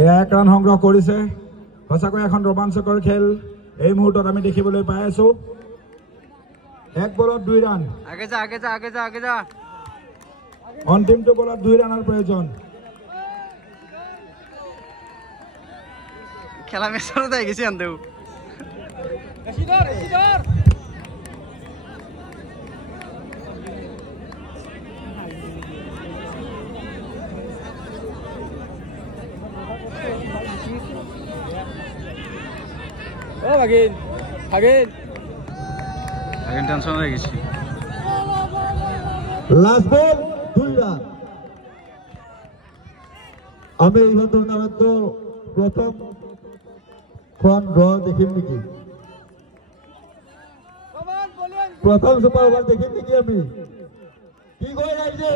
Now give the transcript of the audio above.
এয়া 1 ৰান সংগ্ৰহ কৰিছে সঁচাকৈ এখন ৰোমাঞ্চকৰ খেল এই মুহূৰ্তত আমি দেখিবলৈ পাই আছো 1 বলত 2 ৰান আগে যা অন্তিমটো বলত 2 ৰানৰ প্ৰয়োজন খেলা মেচতে আহি গেছে আনতেও Again টেনশন হয়ে গেছি লাস্ট বল 2 রান আমি এই টুর্নামেন্ট প্রথম খন ড্র দেখিম নাকি প্রথম সুপার ওভার দেখিম নাকি আমি কি কই রাইজে